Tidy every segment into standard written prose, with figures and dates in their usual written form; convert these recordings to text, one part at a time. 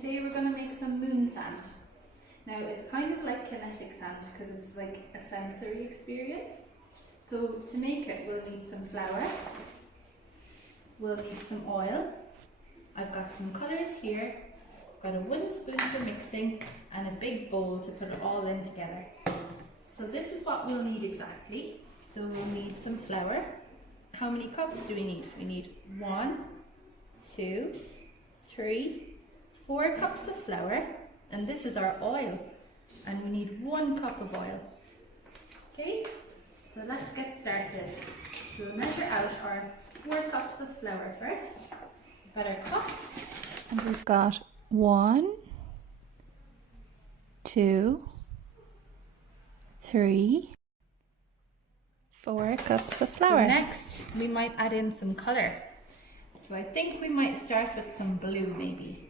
today we're going to make some moon sand. Now it's kind of like kinetic sand because it's like a sensory experience. So to make it we'll need some flour, we'll need some oil, I've got some colours here, I've got a wooden spoon for mixing and a big bowl to put it all in together. So this is what we'll need exactly. So we'll need some flour. How many cups do we need? We need 1, 2, 3, 4 cups of flour, and this is our oil, and we need 1 cup of oil. Okay, so let's get started. So we'll measure out our 4 cups of flour first. Got our cup, and we've got 1, 2, 3, 4 cups of flour. So next we might add in some colour. So I think we might start with some blue maybe.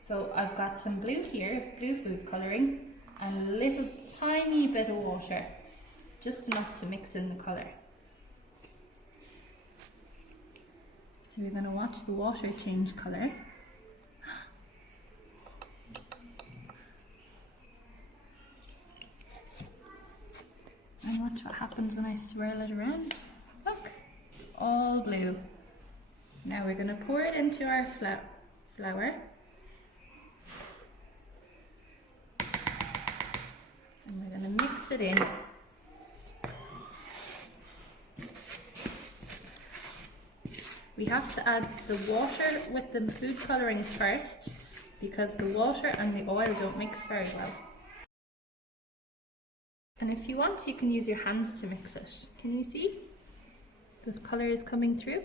So I've got some blue here, blue food colouring, and a little tiny bit of water, just enough to mix in the colour. So we're going to watch the water change colour. And watch what happens when I swirl it around. Look, it's all blue. Now we're going to pour it into our flour. And we're going to mix it in. We have to add the water with the food colouring first because the water and the oil don't mix very well. And if you want, you can use your hands to mix it. Can you see? The colour is coming through.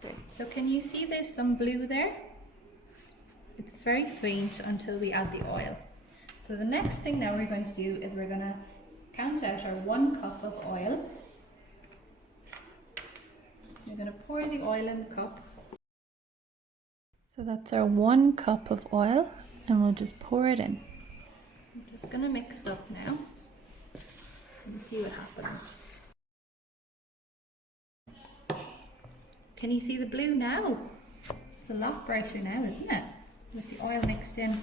Good. So can you see there's some blue there? It's very faint until we add the oil. So the next thing now we're going to do is we're going to count out our 1 cup of oil. So we're going to pour the oil in the cup. So that's our 1 cup of oil, and we'll just pour it in. I'm just going to mix it up now and see what happens. Can you see the blue now? It's a lot brighter now, isn't it? With the oil mixed in.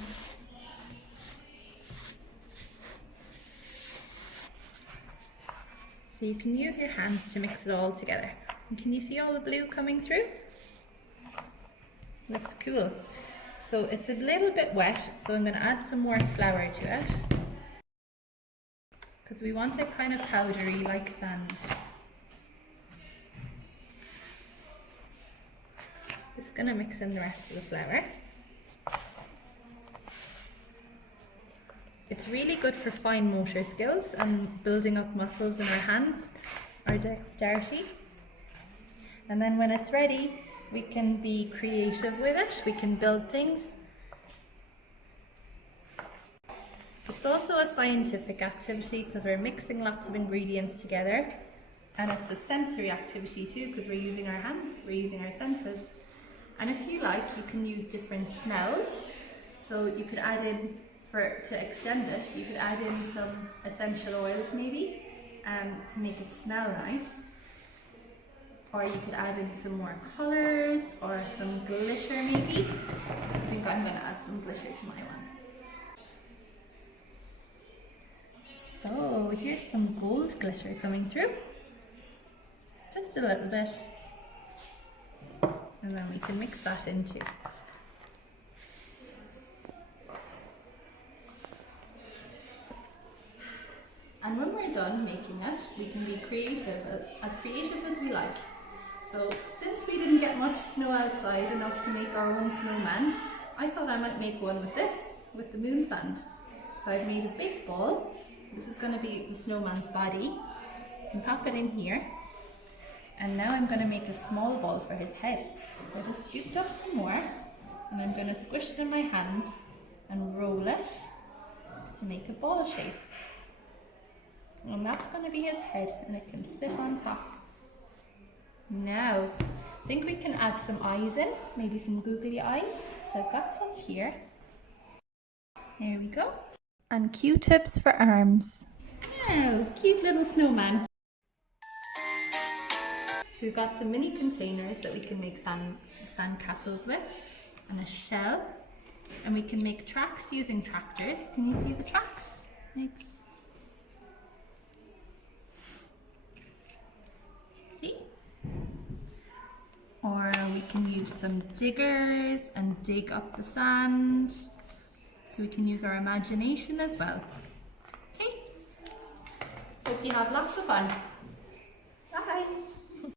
So you can use your hands to mix it all together. And can you see all the blue coming through? Looks cool. So it's a little bit wet, so I'm going to add some more flour to it. Because we want it kind of powdery like sand. Just going to mix in the rest of the flour. It's really good for fine motor skills and building up muscles in our hands, our dexterity. And then when it's ready, we can be creative with it, we can build things. It's also a scientific activity because we're mixing lots of ingredients together, and it's a sensory activity too because we're using our hands, we're using our senses. And if you like, you can use different smells. So you could add in, to extend it, you could add in some essential oils maybe to make it smell nice. Or you could add in some more colours or some glitter maybe. I think I'm going to add some glitter to my one. So here's some gold glitter coming through. Just a little bit. And then we can mix that in too. And when we're done making it, we can be creative as we like. So since we didn't get much snow outside enough to make our own snowman, I thought I might make one with this, with the moon sand. So I've made a big ball. This is going to be the snowman's body. You can pop it in here. And now I'm going to make a small ball for his head. So I just scooped up some more, and I'm going to squish it in my hands and roll it to make a ball shape. And that's going to be his head, and it can sit on top. Now, I think we can add some eyes in, maybe some googly eyes. So I've got some here. There we go. And Q-tips for arms. Oh, cute little snowman. So we've got some mini containers that we can make sand castles with, and a shell, and we can make tracks using tractors. Can you see the tracks? Thanks. See? Or we can use some diggers and dig up the sand. So we can use our imagination as well. Okay? Hope you have lots of fun. Bye!